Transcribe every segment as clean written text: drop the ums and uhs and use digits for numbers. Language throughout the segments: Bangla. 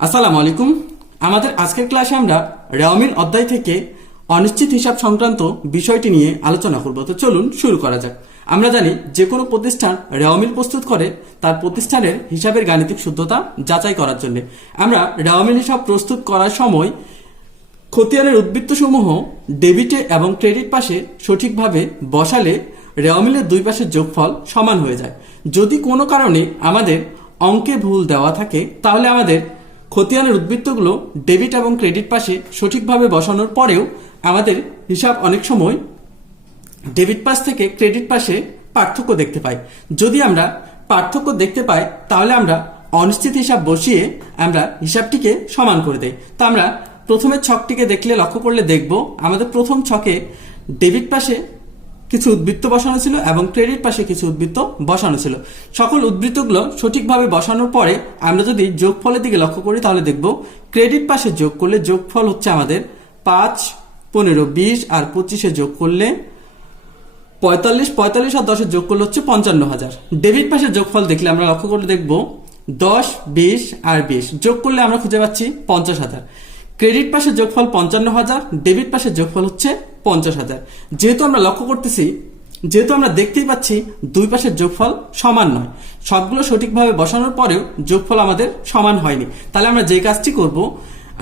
আসসালামু আলাইকুম। আমাদের আজকের ক্লাসে আমরা রেওয়ামিল অধ্যায় থেকে অনিশ্চিত হিসাব সংক্রান্ত বিষয়টি নিয়ে আলোচনা করব। তো চলুন শুরু করা যাক। আমরা জানি যে কোনো প্রতিষ্ঠান রেওয়ামিল প্রস্তুত করে তার প্রতিষ্ঠানের হিসাবের গাণিতিক শুদ্ধতা যাচাই করার জন্য। আমরা রেওয়ামিল হিসাব প্রস্তুত করার সময় খতিয়ানের উদ্বৃত্তসমূহ ডেবিটে এবং ক্রেডিট পাশে সঠিকভাবে বসালে রেওয়ামিলের দুই পাশের যোগফল সমান হয়ে যায়। যদি কোনো কারণে আমাদের অঙ্কে ভুল দেওয়া থাকে তাহলে আমাদের খতিয়ানের উদ্বৃত্তগুলো ডেবিট এবং ক্রেডিট পাশে সঠিকভাবে বসানোর পরেও আমাদের হিসাব অনেক সময় ডেবিট পাশ থেকে ক্রেডিট পাশে পার্থক্য দেখতে পাই। যদি আমরা পার্থক্য দেখতে পাই তাহলে আমরা অনিশ্চিত হিসাব বসিয়ে আমরা হিসাবটিকে সমান করে দেই। তা আমরা প্রথমের ছকটিকে দেখলে লক্ষ্য করলে দেখব আমাদের প্রথম ছকে ডেবিট পাশে কিছু উদ্বৃত্ত বসানো ছিল এবং ক্রেডিট পাশে কিছু উদ্বৃত্ত বসানো ছিল। সকল উদ্বৃত্তগুলো সঠিকভাবে বসানোর পরে আমরা যদি যোগফলের দিকে লক্ষ্য করি তাহলে দেখব ক্রেডিট পাশে যোগ করলে যোগফল হচ্ছে আমাদের 5, 15, 20 আর 25 যোগ করলে 45, 45 আর 10 যোগ করলে হচ্ছে 55,000। ডেবিট পাশে যোগফল দেখলে আমরা লক্ষ্য করলে দেখব 10, 20 আর 20 যোগ করলে আমরা খুঁজে পাচ্ছি 50,000। ক্রেডিট পাশে যোগফল 55,000, ডেবিট পাশে যোগফল হচ্ছে 50,000। যেহেতু আমরা লক্ষ্য করতেছি, যেহেতু আমরা দেখতেই পাচ্ছি দুই পাশের যোগফল সমান নয়, সবগুলো সঠিকভাবে বসানোর পরেও যোগফল আমাদের সমান হয়নি, তাহলে আমরা যে কাজটি করব,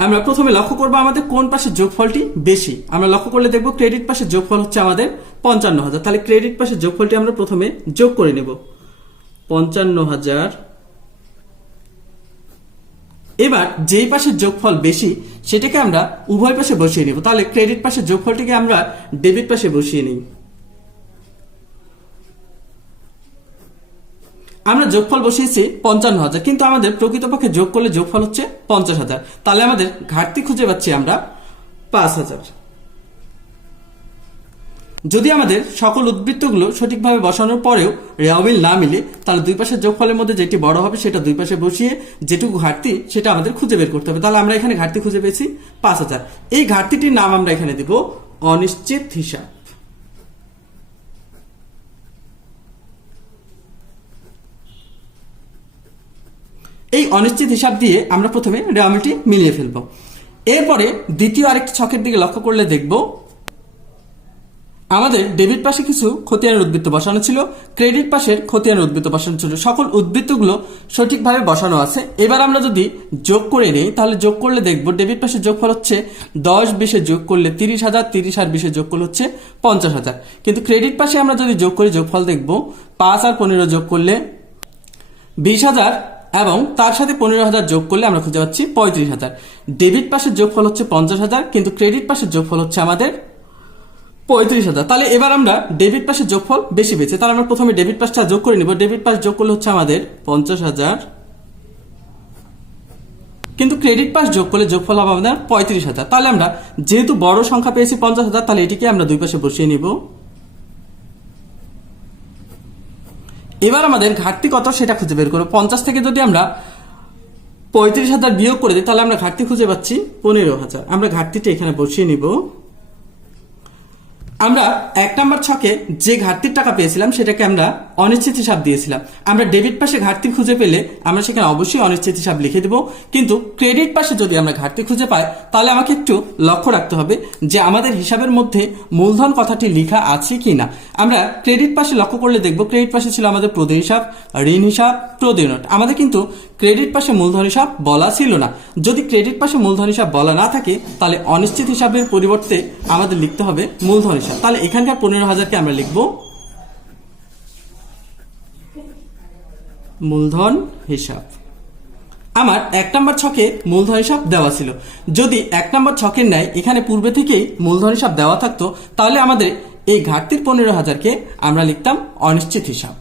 আমরা প্রথমে লক্ষ্য করব আমাদের কোন পাশের যোগফলটি বেশি। আমরা লক্ষ্য করলে দেখব ক্রেডিট পাশের যোগফল হচ্ছে আমাদের 55,000, তাহলে ক্রেডিট পাশের যোগফলটি আমরা প্রথমে যোগ করে নেব 55,000। এবার যেই পাশের যোগফল বেশি সেটাকে আমরা উভয় পাশে বসিয়ে নেব। তাহলে ক্রেডিট পাশের যোগফলটিকে আমরা ডেবিট পাশে বসিয়ে নিই। আমরা যোগফল বসিয়েছি 55,000, কিন্তু আমাদের প্রকৃতপক্ষে যোগ করলে যোগফল হচ্ছে 50,000। তাহলে আমাদের ঘাটতি খুঁজে পাচ্ছি আমরা 5,000। যদি আমাদের সকল উদ্বৃত্তগুলো সঠিকভাবে বসানোর পরেও রেওয়ামিল না মিলে তাহলে দুই পাশের যোগফলের মধ্যে যেটি বড় হবে সেটা দুই পাশে বসিয়ে যেটুকু ঘাটতি সেটা আমাদের খুঁজে বের করতে হবে। তাহলে আমরা এখানে ঘাটতি খুঁজে পেয়েছি 5,000। এই ঘাটতিটির নাম আমরা এখানে দিব অনিশ্চিত হিসাব। এই অনিশ্চিত হিসাব দিয়ে আমরা প্রথমে রেওয়ামিলটি মিলিয়ে ফেলব। এরপরে দ্বিতীয় আরেকটি ছকের দিকে লক্ষ্য করলে দেখব আমাদের ডেবিট পাশে কিছু খতিয়ানের উদ্বৃত্ত বসানো ছিল, ক্রেডিট পাশের খতিয়ানের উদ্বৃত্ত বসানো ছিল। সকল উদ্বৃত্তগুলো সঠিকভাবে বসানো আছে। এবার আমরা যদি যোগ করে নেই তাহলে যোগ করলে দেখব ডেবিট পাশের যোগফল হচ্ছে 10, 20 যোগ করলে 30,000, 30 আর 20 যোগ করলে হচ্ছে 50,000। কিন্তু ক্রেডিট পাশে আমরা যদি যোগ করি যোগফল দেখব 5 আর 15 যোগ করলে 20,000 এবং তার সাথে 15,000 যোগ করলে আমরা খুঁজে পাচ্ছি 35,000। ডেবিট পাশের যোগফল হচ্ছে 50,000, কিন্তু ক্রেডিট পাশের যোগফল হচ্ছে আমাদের 35,000। তাহলে এবার আমরা ডেবিট পাশের যোগফল বেশি পেয়েছি, তাহলে আমরা প্রথমে ডেবিট পাশটা যোগ করে নিব। ডেবিট পাশ যোগ করলে হচ্ছে আমাদের 50,000, কিন্তু ক্রেডিট পাশ যোগ করলে যোগফল হবে আমাদের 35,000। তাহলে আমরা যেহেতু বড় সংখ্যা পেয়েছি 50,000, তাহলে এটিকে আমরা দুই পাশে বসিয়ে নিব। এবার আমাদের ঘাটতি কত সেটা খুঁজে বের করবো। 50 থেকে যদি আমরা 35,000 বিয়োগ করে দিই তাহলে আমরা ঘাটতি খুঁজে পাচ্ছি 15,000। আমরা ঘাটতিটা এখানে বসিয়ে নিব। আমরা 1 নম্বর ছকে যে ঘাটতির টাকা পেয়েছিলাম সেটাকে আমরা অনিশ্চিত হিসাব দিয়েছিলাম। আমরা ডেবিট পাশে ঘাটতি খুঁজে পেলে আমরা সেখানে অবশ্যই অনিশ্চিত হিসাব লিখে দেব, কিন্তু ক্রেডিট পাশে যদি আমরা ঘাটতি খুঁজে পাই তাহলে আমাকে একটু লক্ষ্য রাখতে হবে যে আমাদের হিসাবের মধ্যে মূলধন কথাটি লেখা আছে কিনা। আমরা ক্রেডিট পাশে লক্ষ্য করলে দেখব ক্রেডিট পাশে ছিল আমাদের প্রদেয় হিসাব, ঋণ হিসাব, প্রদেয় নোট। আমাদের কিন্তু ক্রেডিট পাশে মূলধন হিসাব বলা ছিল না। যদি ক্রেডিট পাশে মূলধন হিসাব বলা না থাকে তাহলে অনিশ্চিত হিসাবের পরিবর্তে আমাদের লিখতে হবে মূলধন হিসাব। তাহলে এখানকার 15,000কে আমরা লিখব মূলধন হিসাব। আমার 1 নম্বর ছকে মূলধন হিসাব দেওয়া ছিল। যদি 1 নম্বর ছকের ন্যায় এখানে পূর্বে থেকেই মূলধন হিসাব দেওয়া থাকতো তাহলে আমাদের এই ঘাটতির 15,000কে আমরা লিখতাম অনিশ্চিত হিসাব।